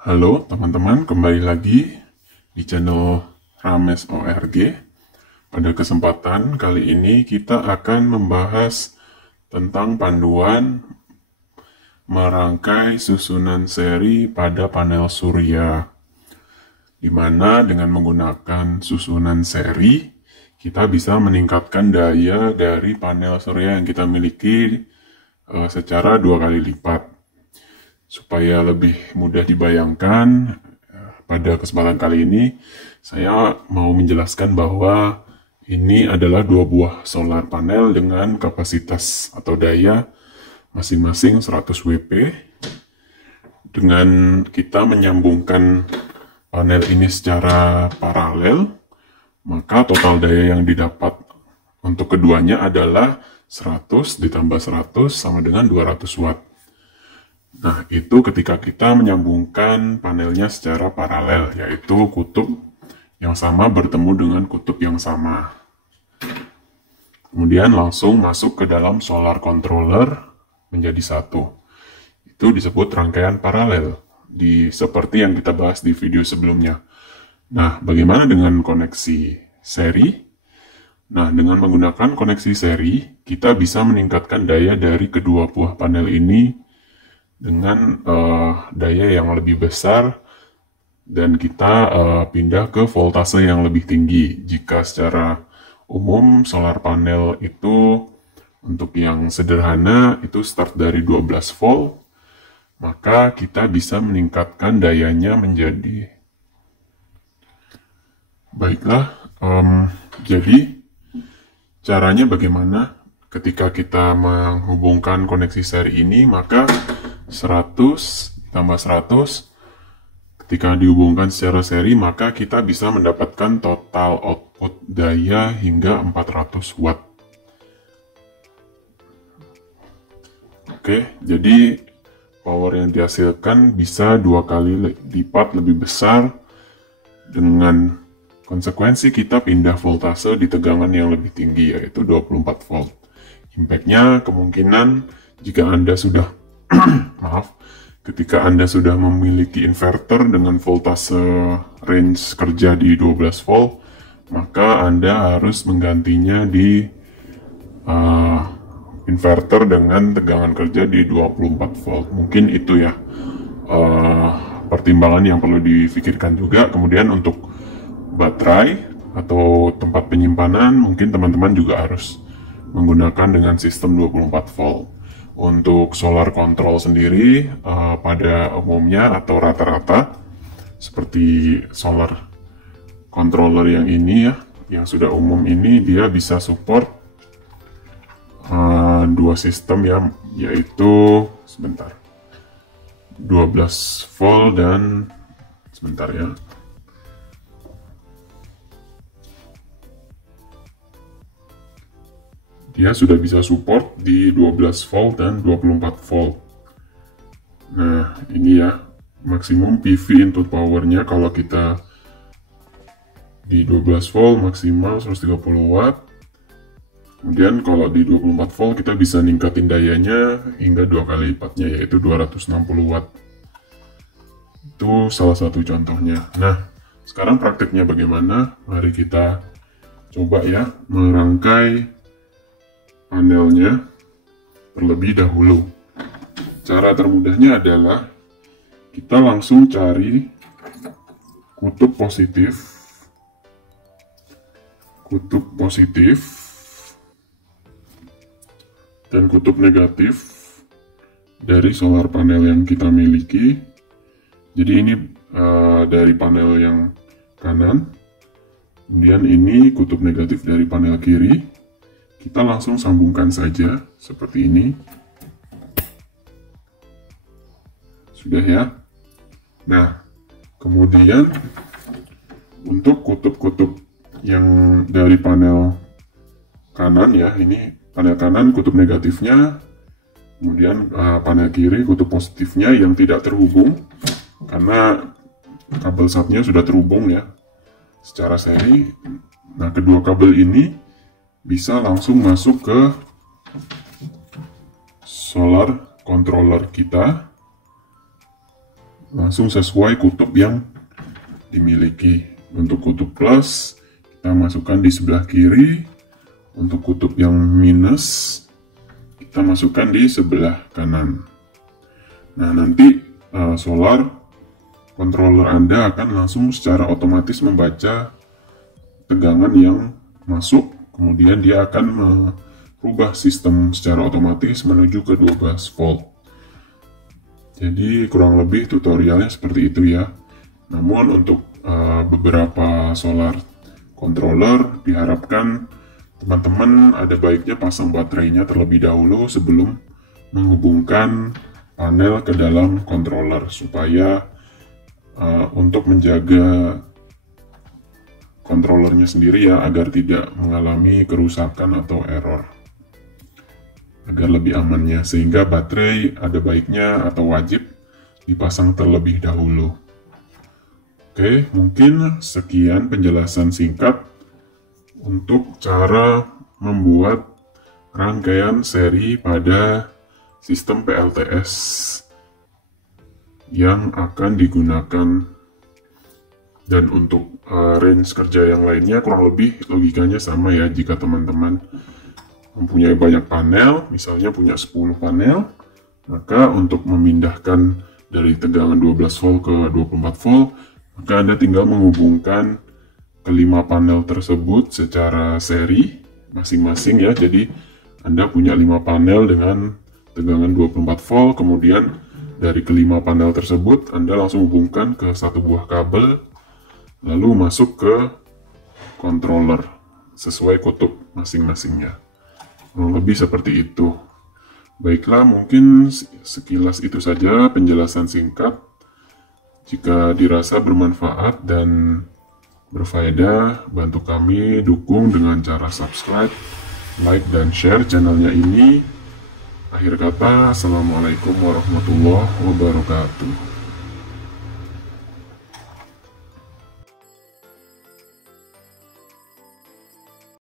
Halo teman-teman, kembali lagi di channel Rames ORG. Pada kesempatan kali ini kita akan membahas tentang panduan merangkai susunan seri pada panel surya, di mana dengan menggunakan susunan seri kita bisa meningkatkan daya dari panel surya yang kita miliki secara 2 kali lipat. Supaya lebih mudah dibayangkan, pada kesempatan kali ini saya mau menjelaskan bahwa ini adalah 2 buah solar panel dengan kapasitas atau daya masing-masing 100 WP. Dengan kita menyambungkan panel ini secara paralel, maka total daya yang didapat untuk keduanya adalah 100 ditambah 100 sama dengan 200 watt. Nah, itu ketika kita menyambungkan panelnya secara paralel, yaitu kutub yang sama bertemu dengan kutub yang sama. Kemudian langsung masuk ke dalam solar controller menjadi satu. Itu disebut rangkaian paralel, seperti yang kita bahas di video sebelumnya. Nah, bagaimana dengan koneksi seri? Nah, dengan menggunakan koneksi seri, kita bisa meningkatkan daya dari kedua buah panel ini dengan daya yang lebih besar, dan kita pindah ke voltase yang lebih tinggi. Jika secara umum solar panel itu untuk yang sederhana itu start dari 12 volt, maka kita bisa meningkatkan dayanya menjadi baiklah. Jadi caranya bagaimana? Ketika kita menghubungkan koneksi seri ini, maka 100 tambah 100 ketika dihubungkan secara seri, maka kita bisa mendapatkan total output daya hingga 400 watt. Oke, jadi power yang dihasilkan bisa 2 kali lipat lebih besar. Dengan konsekuensi kita pindah voltase di tegangan yang lebih tinggi, yaitu 24 volt. Impact-nya kemungkinan jika Anda sudah ketika Anda sudah memiliki inverter dengan voltase range kerja di 12 volt, maka Anda harus menggantinya di inverter dengan tegangan kerja di 24 volt. Mungkin itu ya pertimbangan yang perlu difikirkan juga. Kemudian untuk baterai atau tempat penyimpanan, mungkin teman-teman juga harus menggunakan dengan sistem 24 volt. Untuk solar control sendiri, pada umumnya atau rata-rata, seperti solar controller yang ini ya, yang sudah umum ini, dia bisa support 2 sistem ya, yaitu 12 volt dan sebentar ya. Dia sudah bisa support di 12 volt dan 24 volt. Nah, ini ya maksimum PV input powernya. Kalau kita di 12 volt maksimal 130 watt. Kemudian kalau di 24 volt kita bisa ningkatin dayanya hingga 2 kali lipatnya, yaitu 260 watt. Itu salah satu contohnya. Nah, sekarang prakteknya bagaimana? Mari kita coba ya merangkai panelnya terlebih dahulu. Cara termudahnya adalah kita langsung cari kutub positif dan kutub negatif dari solar panel yang kita miliki. Jadi ini dari panel yang kanan, kemudian ini kutub negatif dari panel kiri. Kita langsung sambungkan saja seperti ini. Sudah ya. Nah, kemudian untuk kutub-kutub yang dari panel kanan ya, ini panel kanan kutub negatifnya, kemudian panel kiri kutub positifnya yang tidak terhubung karena kabel SAT-nya sudah terhubung ya secara seri. Nah, kedua kabel ini bisa langsung masuk ke solar controller kita langsung sesuai kutub yang dimiliki. Untuk kutub plus, kita masukkan di sebelah kiri. Untuk kutub yang minus, kita masukkan di sebelah kanan. Nah, nanti solar controller Anda akan langsung secara otomatis membaca tegangan yang masuk, kemudian dia akan merubah sistem secara otomatis menuju ke 12 volt. Jadi kurang lebih tutorialnya seperti itu ya. Namun untuk beberapa solar controller diharapkan teman-teman ada baiknya pasang baterainya terlebih dahulu sebelum menghubungkan panel ke dalam controller, supaya untuk menjaga controllernya sendiri ya, agar tidak mengalami kerusakan atau error, agar lebih amannya. Sehingga baterai ada baiknya atau wajib dipasang terlebih dahulu. Oke, mungkin sekian penjelasan singkat untuk cara membuat rangkaian seri pada sistem PLTS yang akan digunakan. Dan untuk range kerja yang lainnya kurang lebih logikanya sama ya. Jika teman-teman mempunyai banyak panel, misalnya punya 10 panel, maka untuk memindahkan dari tegangan 12 volt ke 24 volt, maka Anda tinggal menghubungkan kelima panel tersebut secara seri masing-masing ya. Jadi Anda punya 5 panel dengan tegangan 24 volt, kemudian dari kelima panel tersebut Anda langsung hubungkan ke satu buah kabel, lalu masuk ke controller sesuai kutub masing-masingnya. Kurang lebih seperti itu. Baiklah, mungkin sekilas itu saja penjelasan singkat. Jika dirasa bermanfaat dan berfaedah, bantu kami dukung dengan cara subscribe, like, dan share channelnya ini. Akhir kata, Assalamualaikum warahmatullahi wabarakatuh.